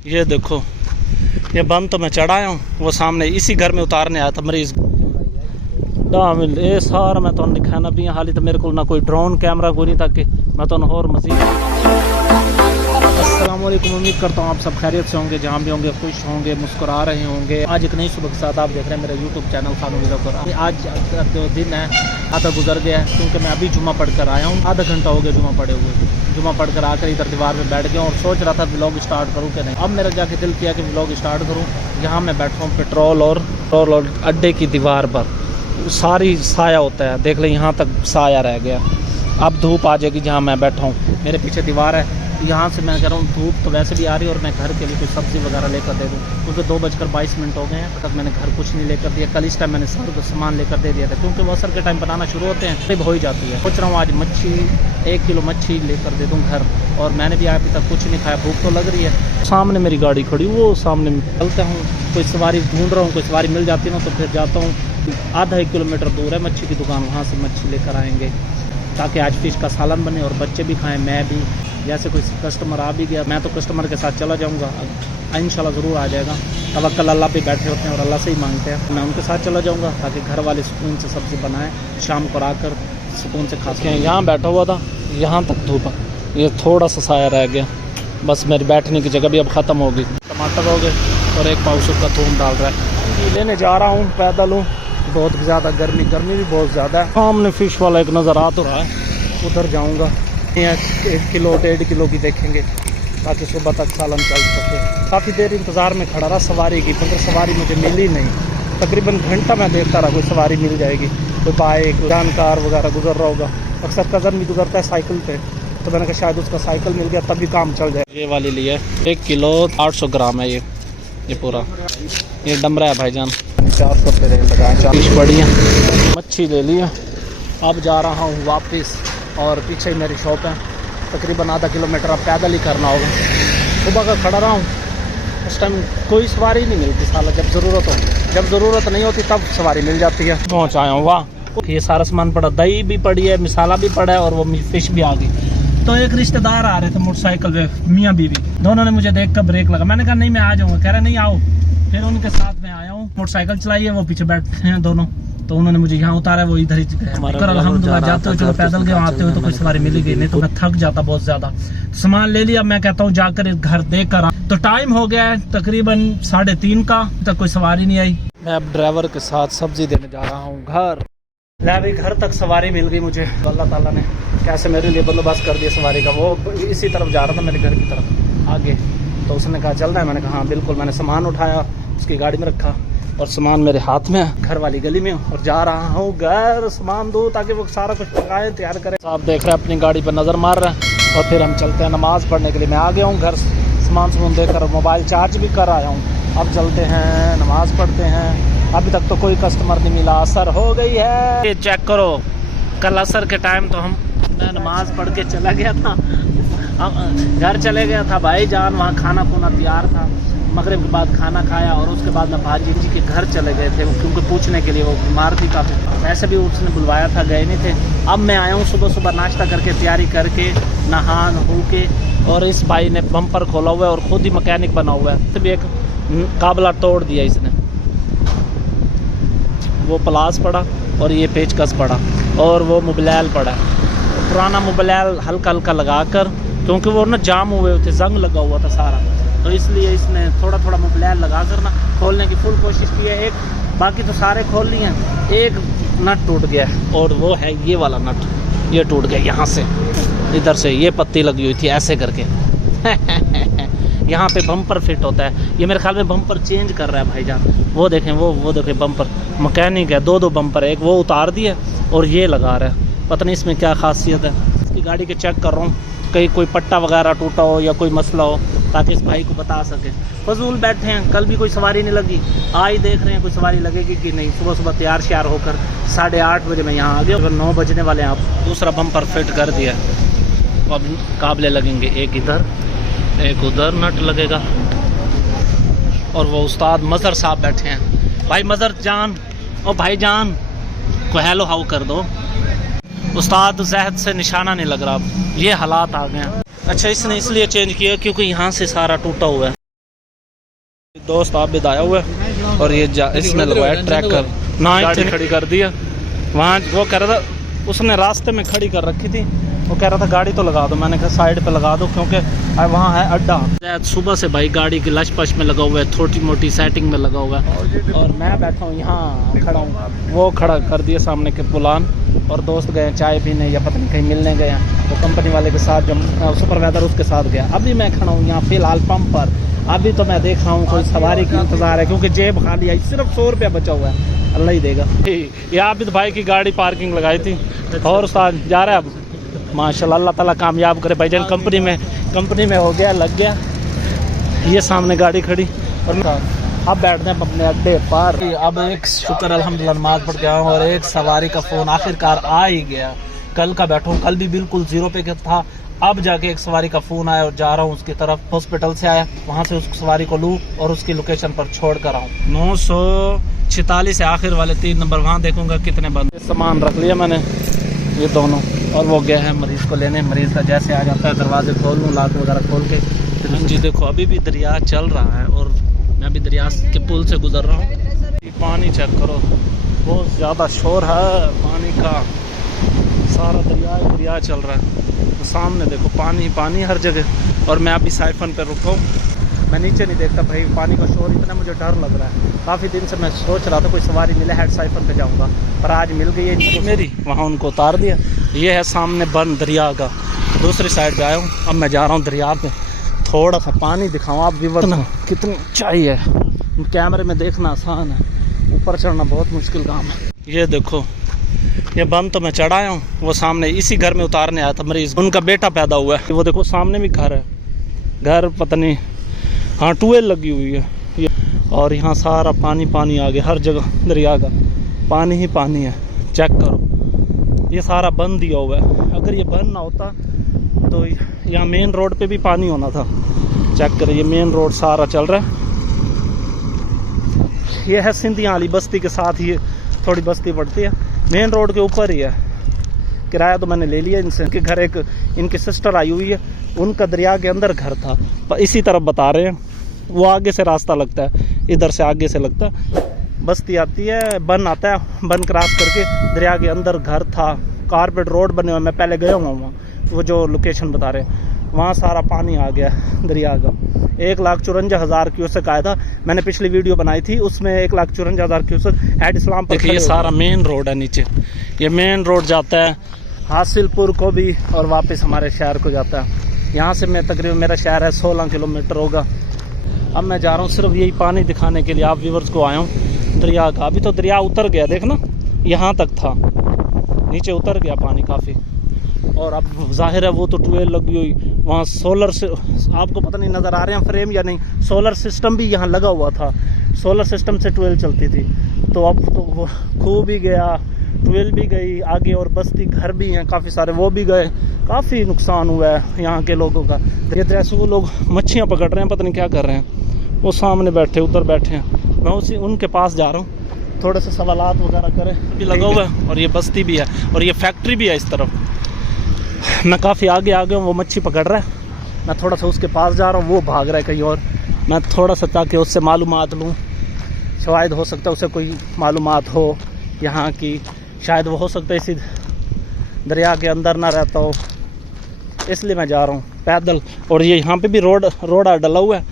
ये देखो, ये बम तो मैं चढ़ाया हूँ, वो सामने इसी घर में उतारने आया था मरीज। ये सारा मैं तो दिखाना भी हाली तो मेरे को ना कोई ड्रोन कैमरा कोई नहीं था कि मैं तो और मजीद। अस्सलाम वालेकुम, उम्मीद करता हूँ आप सब खैरियत से होंगे, जहाँ भी होंगे खुश होंगे, मुस्कुरा रहे होंगे। आज एक नई सुबह के साथ आप देख रहे हैं मेरा यूट्यूब चैनल खानू व्लॉगर। आज जो दिन है आधा गुजर गया है, क्योंकि मैं अभी जुम्मा पढ़ कर आया हूँ। आधा घंटा हो गया जुम्मा पढ़े हुए। जुम्मा पढ़ कर आकर इधर दीवार में बैठ गया और सोच रहा था व्लॉग स्टार्ट करूँ कि नहीं। अब मेरा जाके दिल किया कि व्लॉग स्टार्ट करूँ। यहाँ मैं बैठा हूँ पेट्रोल और अड्डे की दीवार पर, सारी साया होता है, देख लें यहाँ तक साया रह गया। अब धूप आ जाएगी जहाँ मैं बैठा हूँ। मेरे पीछे दीवार है, यहाँ से मैं कह रहा हूँ धूप तो वैसे भी आ रही है। और मैं घर के लिए कोई सब्ज़ी वगैरह लेकर दे दूँ, क्योंकि 2:22 हो गए हैं, तक मैंने घर कुछ नहीं लेकर दिया। कल इस टाइम मैंने सर को सामान लेकर दे दिया था, क्योंकि वो असर के टाइम बनाना शुरू होते हैं तब हो ही जाती है। सोच रहा हूँ आज मच्छी 1 किलो मच्छी लेकर दे दूँ घर। और मैंने भी अभी तक कुछ नहीं खाया, भूख तो लग रही है। सामने मेरी गाड़ी खड़ी, वो सामने चलता हूँ, कोई सवारी ढूंढ रहा हूँ, कोई सवारी मिल जाती है ना तो फिर जाता हूँ। आधा 1 किलोमीटर दूर है मच्छी की दुकान, वहाँ से मच्छी लेकर आएंगे ताकि आज फिश का सालन बने और बच्चे भी खाएं, मैं भी। जैसे कोई कस्टमर आ भी गया, मैं तो कस्टमर के साथ चला जाऊंगा, इंशाल्लाह ज़रूर आ जाएगा। तवक्कल अल्लाह पे बैठे होते हैं और अल्लाह से ही मांगते हैं। मैं उनके साथ चला जाऊंगा ताकि घर वाले सुकून से सब्ज़ी बनाएं, शाम को आकर सुकून से खा सकें। यहाँ बैठा हुआ था, यहाँ तक धूप, ये थोड़ा सा साया रह गया, बस मेरी बैठने की जगह भी अब ख़त्म होगी। टमाटर हो गए और 1 पाव सूखा थूम डाल रहा है। लेने जा रहा हूँ, पैदल हूँ, बहुत ज़्यादा गर्मी भी बहुत ज़्यादा है। सामने फ़िश वाला एक नज़र आ तो रहा है, उधर जाऊँगा। 1 किलो 1.5 किलो की देखेंगे ताकि सुबह तक सालन चल सके। काफ़ी देर इंतज़ार में खड़ा रहा सवारी की, मगर सवारी मुझे मिली नहीं। तकरीबन घंटा मैं देखता रहा कोई सवारी मिल जाएगी, कोई बाइक जानकार वगैरह गुजर रहा होगा। अक्सर कज़न भी गुजरता है साइकिल पे, तो मैंने कहा शायद उसका साइकिल मिल गया तभी काम चल जाए। ये वाली ली है, 1 किलो 800 ग्राम है ये पूरा। ये डमरा है भाईजान, 400 रुपये रेट लगाया। 40 बड़ी है, मच्छी ले ली है। अब जा रहा हूँ वापस और पीछे ही मेरी शॉप है। तकरीबन आधा किलोमीटर अब पैदल ही करना होगा। सुबह का खड़ा रहा हूँ, उस टाइम कोई सवारी नहीं मिलती साला। जब ज़रूरत नहीं होती तब सवारी मिल जाती है। पहुँच आया हूँ, वाह। ये सारा सामान पड़ा, दही भी पड़ी है, मसाला भी पड़ा है और वो फिश भी आ गई। तो एक रिश्तेदार आ रहे थे मोटरसाइकिल पे, मियाँ बीवी, दोनों ने मुझे देख कर ब्रेक लगा। मैंने कहा नहीं मैं आ जाऊँगा, कह रहे नहीं आओ। फिर उनके साथ में आया हूँ, मोटरसाइकिल चलाई है, वो पीछे बैठे हैं दोनों, तो उन्होंने मुझे यहाँ उतारा, वो इधर ही। अल्हम्दुलिल्लाह जाते हुए चलो पैदल गए, आते हुए तो कोई सवारी मिली गई, नहीं तो मैं थक जाता बहुत ज्यादा। सामान ले लिया, मैं कहता हूँ जाकर घर देख कर। तो टाइम हो गया है तकरीबन 3:30 का, तक कोई सवारी नहीं आई। मैं अब ड्राइवर के साथ सब्जी देने जा रहा हूँ घर। अभी घर तक सवारी मिल गई मुझे, अल्लाह ताला ने कैसे मेरे लिए बंदोबस्त कर दिया सवारी का। वो इसी तरफ जा रहा था मेरे घर की तरफ आगे, तो उसने कहा चल रहा है। मैंने कहा हाँ बिल्कुल। मैंने सामान उठाया, उसकी गाड़ी में रखा और सामान मेरे हाथ में है, घर वाली गली में, और जा रहा हूँ घर सामान दूँ ताकि वो सारा कुछ पकाए तैयार करें। आप देख रहे हैं अपनी गाड़ी पर नज़र मार रहे हैं और फिर हम चलते हैं नमाज़ पढ़ने के लिए। मैं आ गया हूँ घर, सामान देकर मोबाइल चार्ज भी कर आया हूँ। अब चलते हैं नमाज़ पढ़ते हैं। अभी तक तो कोई कस्टमर नहीं मिला, असर हो गई है। ये चेक करो, कल असर के टाइम तो मैं नमाज़ पढ़ के चला गया था, घर चले गया था भाईजान, वहाँ खाना खुना तैयार था। मगरिब के बाद खाना खाया और उसके बाद मैं भाजी जी के घर चले गए थे, क्योंकि पूछने के लिए, वो बीमार थी काफ़ी। वैसे भी उसने बुलवाया था, गए नहीं थे। अब मैं आया हूँ सुबह नाश्ता करके, तैयारी करके, नहा हो के। और इस भाई ने बम्पर खोला हुआ है और ख़ुद ही मैकेनिक बना हुआ है। तभी एक काबला तोड़ दिया इसने, वो प्लास पड़ा और ये पेचकस पड़ा और वो मोबिलैल पड़ा। पुराना मोबिलैल हल्का हल्का लगा कर, क्योंकि वो ना जाम हुए थे, जंग लगा हुआ था सारा, तो इसलिए इसने थोड़ा थोड़ा मोबिलैल लगा कर ना खोलने की फुल कोशिश की है। एक बाकी तो सारे खोल लिए हैं, एक नट टूट गया और वो है ये वाला नट, ये टूट गया यहाँ से, इधर से ये पत्ती लगी हुई थी ऐसे करके। यहाँ पे बम्पर फिट होता है, ये मेरे ख्याल में बम्पर चेंज कर रहा है भाईजान। वो देखें, वो देखें बम्पर, मैकेनिक है, 2 बम्पर है, एक वो उतार दिया और ये लगा रहा है। पता नहीं इसमें क्या खासियत है। इसकी गाड़ी के चेक कर रहा हूँ, कहीं कोई पट्टा वगैरह टूटा हो या कोई मसला हो, ताकि इस भाई को बता सके। फजूल बैठे हैं, कल भी कोई सवारी नहीं लगी, आज देख रहे हैं कोई सवारी लगेगी कि नहीं। सुबह तैयार श्यार होकर 8:30 बजे मैं यहाँ आ गया, 9 बजने वाले हैं। आप दूसरा बम्पर फिट कर दिया, अब काबले लगेंगे, एक इधर एक उधर नट लगेगा। और वो उस्ताद मज़हर साहब बैठे हैं। भाई मज़हर जान और भाई जान को हेलो हाउ कर दो। उस्ताद जहद से निशाना नहीं लग रहा, अब ये हालात आ गए हैं। अच्छा, इसने इसलिए चेंज किया क्योंकि यहाँ से सारा टूटा हुआ है। दोस्त आप भी आया हुआ है और ये इसने लगवाया ट्रैकर ना गाड़ी खड़ी कर दिया वहाँ। वो कह रहा था उसने रास्ते में खड़ी कर रखी थी, वो कह रहा था गाड़ी तो लगा दो, मैंने कहा साइड पे लगा दो क्योंकि वहाँ है अड्डा। सुबह से भाई गाड़ी की लच पच में लगा हुआ है, छोटी मोटी सेटिंग में लगा हुआ है और मैं बैठा हूँ यहाँ खड़ा हूँ। वो खड़ा कर दिया सामने के पुलान और दोस्त गए चाय पीने या पता नहीं कहीं मिलने गए हैं, तो कंपनी वाले के साथ जो सुपरवाइजर उसके साथ गया। अभी मैं खड़ा हूँ यहाँ फिलहाल पंप पर। अभी तो मैं देख रहा हूँ कोई सवारी की इंतज़ार है क्योंकि जेब खाली है, सिर्फ 100 रुपया बचा हुआ है, अल्लाह ही देगा। ये आबिद भाई की गाड़ी पार्किंग लगाई थी और साथ जा रहा है अब माशाल्लाह, अल्लाह ताला कामयाब करे भाईजान। कंपनी में हो गया, लग गया। ये सामने गाड़ी खड़ी और अब बैठते हैं अपने अड्डे पर। अब एक शुक्र अल्हम्दुलिल्लाह नमाज पढ़ गया और एक सवारी का फ़ोन आखिरकार आ ही गया। कल का बैठा हूँ, कल भी बिल्कुल 0 पे था, अब जाके एक सवारी का फ़ोन आया और जा रहा हूँ उसकी तरफ। हॉस्पिटल से आया, वहाँ से उस सवारी को लूँ और उसकी लोकेशन पर छोड़ कर आऊँ। 946 है आखिर वाले 3 नंबर, वहाँ देखूँगा कितने बंद। सामान रख लिया मैंने ये दोनों और वो गया है मरीज़ को लेने। मरीज़ का जैसे आ जाता है दरवाजे खोल लूँ, लात वगैरह खोल के। जी देखो अभी भी दरिया चल रहा है और मैं अभी दरिया के पुल से गुजर रहा हूँ। पानी चेक करो, बहुत ज़्यादा शोर है पानी का, सारा दरिया चल रहा है। तो सामने देखो पानी हर जगह। और मैं अभी साइफन पर रुका हूँ, मैं नीचे नहीं देखता भाई, पानी का शोर इतना मुझे डर लग रहा है। काफ़ी दिन से मैं सोच रहा था कोई सवारी मिले हेड साइफन पे जाऊँगा, पर आज मिल गई है मेरी, वहाँ उनको उतार दिया। ये है सामने बंद दरिया का, दूसरी साइड पे आया हूँ। अब मैं जा रहा हूँ दरिया पे, थोड़ा सा पानी दिखाऊँ आप व्यूअर्स ना, कितनी ऊंचाई है। कैमरे में देखना आसान है, ऊपर चढ़ना बहुत मुश्किल काम है। ये देखो ये बंद तो मैं चढ़ाया हूँ, वो सामने इसी घर में उतारने आया था मरीज, उनका बेटा पैदा हुआ है। वो देखो सामने भी घर है, घर पता नहीं, हाँ ट्यूबवेल लगी हुई है ये। और यहाँ सारा पानी आ गया, हर जगह दरिया का पानी ही पानी है। चेक करो ये सारा बंद दिया हुआ है, अगर ये बंद ना होता तो यहाँ मेन रोड पे भी पानी होना था। चेक करो ये मेन रोड सारा चल रहा है। ये है सिंधिया वाली बस्ती के साथ ही थोड़ी बस्ती पड़ती है, मेन रोड के ऊपर ही है। किराया तो मैंने ले लिया इनसे, इनके घर एक इनकी सिस्टर आई हुई है, उनका दरिया के अंदर घर था, पर इसी तरफ बता रहे हैं। वो आगे से रास्ता लगता है, इधर से आगे से लगता है, बस्ती आती है, बन आता है, बन क्रॉस करके दरिया के अंदर घर था। कारपेट रोड बने हुए, मैं पहले गया हूँ वहाँ, वो जो लोकेशन बता रहे हैं वहाँ सारा पानी आ गया दरिया का। 1,54,000 क्यूसेक आया था, मैंने पिछली वीडियो बनाई थी उसमें 1,54,000 क्यूसेक हेड इस्लाम पर। देखिए ये सारा मेन रोड है, नीचे ये मेन रोड जाता है हासिलपुर को भी और वापस हमारे शहर को जाता है। यहाँ से मैं तकरीबन मेरा शहर है 16 किलोमीटर होगा। अब मैं जा रहा हूँ सिर्फ यही पानी दिखाने के लिए, आप व्यूवर्स को आया हूँ दरिया का। अभी तो दरिया उतर गया, देखना यहाँ तक था, नीचे उतर गया पानी काफ़ी। और अब जाहिर है वो तो ट्यूबवेल लगी हुई, वहाँ सोलर से आपको पता नहीं नज़र आ रहे हैं फ्रेम या नहीं, सोलर सिस्टम भी यहाँ लगा हुआ था, सोलर सिस्टम से ट्यूबवेल चलती थी। तो अब तो वो खूह भी गया, ट्यूबवेल भी गई आगे, और बस्ती घर भी हैं काफ़ी सारे, वो भी गए। काफ़ी नुकसान हुआ है यहाँ के लोगों का। जैसे वो लोग मच्छियाँ पकड़ रहे हैं, पता नहीं क्या कर रहे हैं, वो सामने बैठे उधर बैठे हैं, मैं उनके पास जा रहा हूँ, थोड़े से सवालात वगैरह करें। भी लगा हुआ है और ये बस्ती भी है और ये फैक्ट्री भी है इस तरफ। मैं काफ़ी आगे आ गया हूँ, वो मच्छी पकड़ रहा है, मैं थोड़ा सा उसके पास जा रहा हूँ, वो भाग रहा है कहीं और। मैं थोड़ा सा ताकि उससे मालूमात लूँ, शायद हो सकता है उसे कोई मालूमात हो यहाँ की, शायद वो हो सकता है इसी दरिया के अंदर ना रहता हो, इसलिए मैं जा रहा हूँ पैदल। और ये यहाँ पे भी रोड डला हुआ है,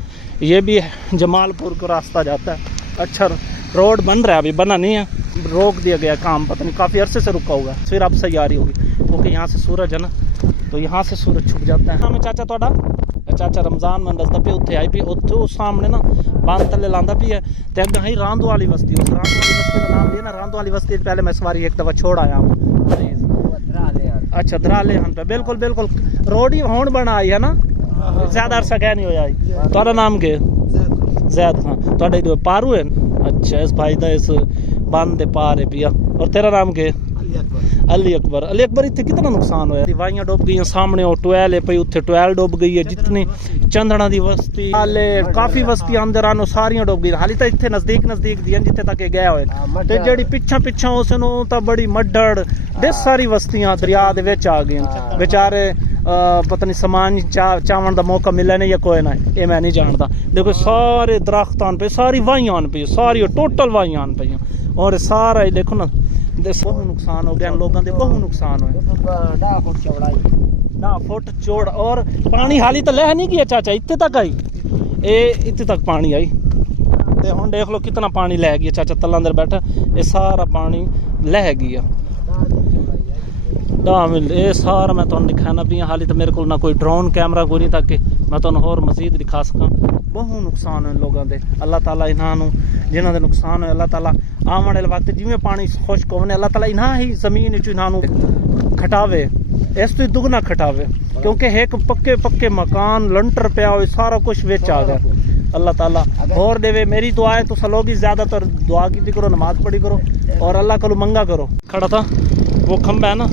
ये भी जमालपुर को रास्ता जाता है। अच्छा रोड बन रहा है, अभी बना नहीं है, रोक दिया गया काम, पता नहीं काफ़ी अरसे से रुका हुआ है। फिर अब सही आ रही होगी क्योंकि यहाँ से सूरज है ना, तो यहाँ से सूरज छुप जाता है। हाँ मैं चाचा थोड़ा चाचा रमजान में दसदा पे उत्थे आई भी, उत्थे उस सामने ना बांध थले लांदा भी है, तो अगर ही रांद वाली बस्ती, उस रांद वाली बस्ती का नाम लिया ना, रांद वाली बस्ती पहले मैं सवारी एक दफ़ा छोड़ आया हूँ। अच्छा दराले हम पे बिल्कुल बिल्कुल रोड ही होड़ बना आई है ना, ज़्यादा अरसा कह नहीं हो जाए। तुम्हारा नाम के जैद खान, थोड़े जो पारू है। अच्छा इस भाई दा इस बंद दे पार है पिया। और तेरा नाम के? अली अकबर। अली अकबर इतने कितना नुकसान होया, दीवाइयां डूब गई सामने, और टुएल है पई उत्थे, टुएल डूब गई है, जितनी चंदना दी बस्ती हाले काफी बस्ती अंदर आनो सारियां डूब गई। हाली तो इतने नजदीक दी जिथे तक गया होए, ते जेड़ी पिछा उसनों तो बड़ी मड्डड़ दे सारी बस्तियां दरिया दे विच आ गई बेचारे। पता नहीं समान चावन का मौका मिला नहीं या कोई ना, ये मैं नहीं जानता। देखो सारे दरख्तान पे सारी वाहियां पे, सारी टोटल वाहियां पे, और सारा ही देखो ना बहुत नुकसान हो गया लोगों के, बहुत नुकसान हो 10 फुट चौड़ा। और पानी हाली तो लह नहीं गया चाचा, इतने तक आई, इतने तक पानी आई। तो हम देख लो कितना पानी लह गया चाचा, तला अंदर बैठा, ये सारा पानी लह गया। ये सारा मैं तुम दिखाना भी हाली तो मेरे को ना कोई ड्रोन कैमरा कोई नहीं, ताकि मैं तुम होर मजीद दिखा सका। बहुत नुकसान है लोगों के, अल्लाह ताला इन्हों जिन्हों के नुकसान है, अल्लाह ताला आने वाले वक्त जिमें पानी खुश्क होने, अल्लाह ताला इन्हों ही जमीन इन्हों खटावे, इस तो दुगना खटावे, क्योंकि एक पक्के पक्के मकान लंटर पिया हो, सारा कुछ विच आ गया। अल्लाह ताला और देवे। मेरी दुआ है तो लोग ज़्यादातर दुआ की करो, नमाज पढ़ी करो और अल्लाह को मंगा करो। खड़ा था वो खंबा है ना,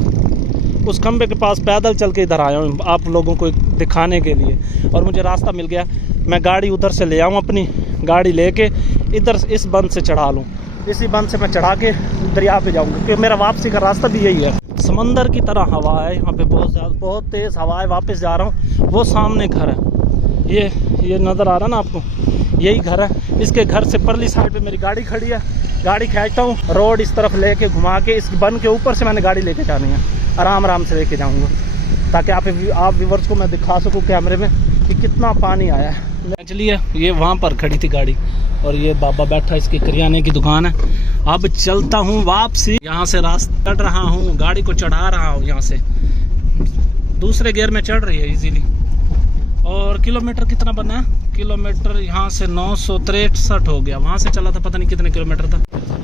उस खंबे के पास पैदल चल के इधर आया हूँ आप लोगों को दिखाने के लिए, और मुझे रास्ता मिल गया। मैं गाड़ी उधर से ले आऊँ, अपनी गाड़ी लेके इधर इस बंद से चढ़ा लूँ, इसी बंद से मैं चढ़ा के दरिया पे जाऊँगा, क्योंकि मेरा वापसी का रास्ता भी यही है। समंदर की तरह हवा है यहाँ पे, बहुत तेज़ हवा है। वापस जा रहा हूँ, वो सामने घर है, ये नज़र आ रहा ना आपको, यही घर है। इसके घर से परली साइड पे मेरी गाड़ी खड़ी है, गाड़ी खींचता हूँ, रोड इस तरफ लेके घुमा के इस बन के ऊपर से मैंने गाड़ी लेके जानी है, आराम आराम से लेके जाऊँगा, ताकि आप व्यूवर्स को मैं दिखा सकूँ कैमरे में कि कितना पानी आया है। चलिए ये वहाँ पर खड़ी थी गाड़ी, और ये बाबा बैठा, इसकी करियाने की दुकान है। अब चलता हूँ वापसी, यहाँ से रास्ता चढ़ रहा हूँ, गाड़ी को चढ़ा रहा हूँ, यहाँ से दूसरे गियर में चढ़ रही है इजीली। और किलोमीटर कितना बना है, किलोमीटर यहाँ से 963 हो गया, वहाँ से चला था पता नहीं कितने किलोमीटर था।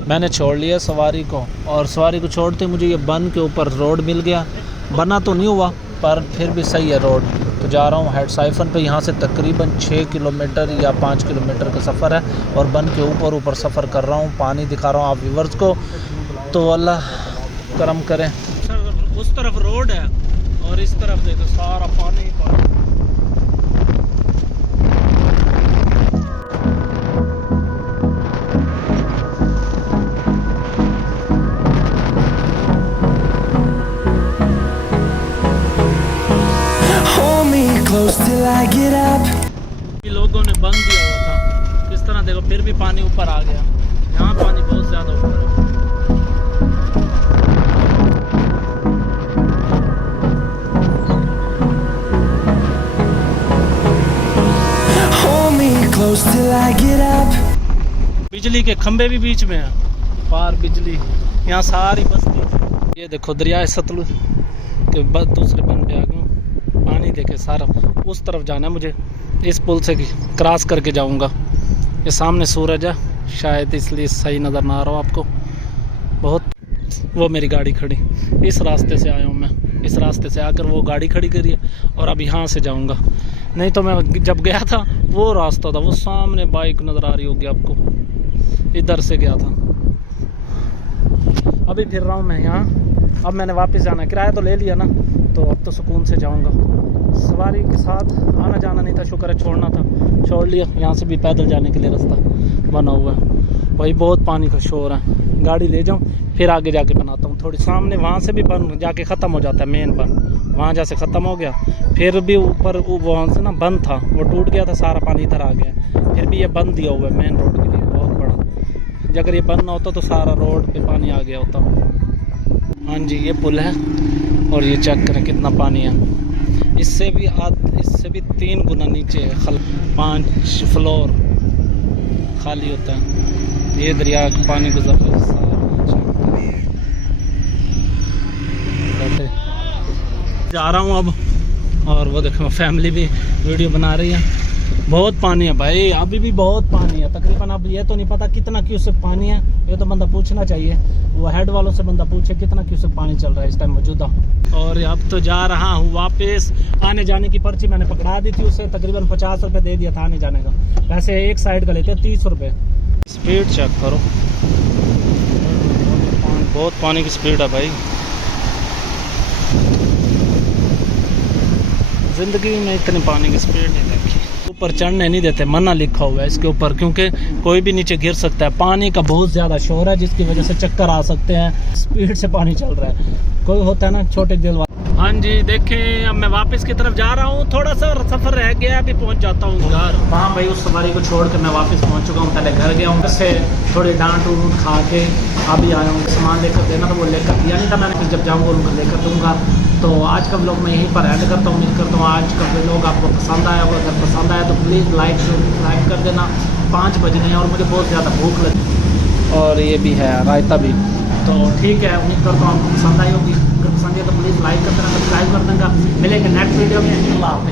मैंने छोड़ लिया सवारी को, और सवारी को छोड़ते मुझे ये बन के ऊपर रोड मिल गया। बना तो नहीं हुआ पर फिर भी सही है रोड। तो जा रहा हूँ हेड साइफन पे, यहाँ से तकरीबन 6 किलोमीटर या 5 किलोमीटर का सफ़र है, और बन के ऊपर सफ़र कर रहा हूँ, पानी दिखा रहा हूँ आप व्यूवर्स को। तो अल्लाह करम करें। उस तरफ रोड है और इस तरफ देखो सारा पानी पानी। लोगों ने बंद दिया हुआ था, किस तरह देखो फिर भी पानी ऊपर आ गया। यहाँ पानी बहुत ज़्यादा ऊपर है। बिजली के खंबे भी बीच में है, पार बिजली, यहाँ सारी बस्ती। ये देखो दरिया सतलुज के दूसरे बन पे आ गया, पानी देखे सारा। उस तरफ जाना है मुझे, इस पुल से क्रॉस करके जाऊंगा। ये सामने सूरज है, शायद इसलिए सही नज़र ना आ रहा हो आपको बहुत। वो मेरी गाड़ी खड़ी, इस रास्ते से आया हूँ मैं, इस रास्ते से आकर वो गाड़ी खड़ी करी है, और अब यहाँ से जाऊंगा। नहीं तो मैं जब गया था वो रास्ता था, वो सामने बाइक नज़र आ रही होगी आपको, इधर से गया था। अभी फिर रहा हूँ मैं यहाँ। अब मैंने वापस जाना, किराया तो ले लिया ना, तो अब तो सुकून से जाऊंगा। सवारी के साथ आना जाना नहीं था, शुक्र है छोड़ना था, छोड़ लिया। यहाँ से भी पैदल जाने के लिए रास्ता बना हुआ है। भाई बहुत पानी का शोर है, गाड़ी ले जाऊँ फिर आगे जाके बनाता हूँ। थोड़ी सामने वहाँ से भी बन जाके ख़त्म हो जाता है, मेन बन वहाँ जैसे ख़त्म हो गया। फिर भी ऊपर वहाँ से ना बंद था, वो टूट गया था, सारा पानी इधर आ गया। फिर भी ये बंद दिया हुआ है मेन रोड के लिए, बहुत बड़ा। अगर ये बंद ना होता तो सारा रोड पे पानी आ गया होता। हाँ जी, ये पुल है, और ये चेक करें कितना पानी है। इससे भी 3 गुना नीचे है, 5 फ्लोर खाली होता है। ये दरिया का पानी गुजर रहा है सारा। जा रहा हूँ अब, और वो देखो फैमिली भी वीडियो बना रही है। बहुत पानी है भाई, अभी भी बहुत पानी है तकरीबन। अब ये तो नहीं पता कितना क्यूसेक पानी है, ये तो बंदा पूछना चाहिए, वो हेड वालों से बंदा पूछे कितना क्यूसेक पानी चल रहा है इस टाइम मौजूदा। और अब तो जा रहा हूँ वापस। आने जाने की पर्ची मैंने पकड़ा दी थी, उससे तकरीबन 50 रुपये दे दिया था आने जाने का। वैसे एक साइड का लेते 30 रुपये। स्पीड चेक करो, बहुत पानी की स्पीड है भाई। ज़िंदगी में इतनी पानी की स्पीड नहीं देखी। ऊपर चढ़ने नहीं देते, मना लिखा हुआ है इसके ऊपर, क्योंकि कोई भी नीचे गिर सकता है। पानी का बहुत ज़्यादा शोर है, जिसकी वजह से चक्कर आ सकते हैं। स्पीड से पानी चल रहा है, कोई होता है ना छोटे दिल वाला। हाँ जी देखें, अब मैं वापस की तरफ जा रहा हूँ, थोड़ा सा सफ़र रह गया, अभी पहुँच जाता हूँ घर। हाँ भाई, उस सवारी को छोड़ कर मैं वापस पहुँच चुका हूँ। पहले घर गया हूँ, उससे थोड़ी डांट वूट खा के अभी आया हूँ। सामान लेकर देना था, वो लेकर दिया नहीं था मैंने, फिर जब जाऊँगा उनको लेकर दूँगा। तो आज का व्लॉग मैं यहीं पर एंड करता हूँ। उम्मीद करता हूँ आज का व्लॉग आपको पसंद आया होगा। अगर पसंद आया तो प्लीज़ लाइक सब्सक्राइब कर देना। 5 बजने हैं और मुझे बहुत ज़्यादा भूख लगी, और ये भी है रायता भी। तो ठीक है, उम्मीद करता हूँ आपको पसंद आई होगी। अगर पसंद है तो प्लीज़ लाइक कर देना, सब्सक्राइब कर देना। मिलेंगे नेक्स्ट वीडियो में। अल्लाह हाफ़िज़।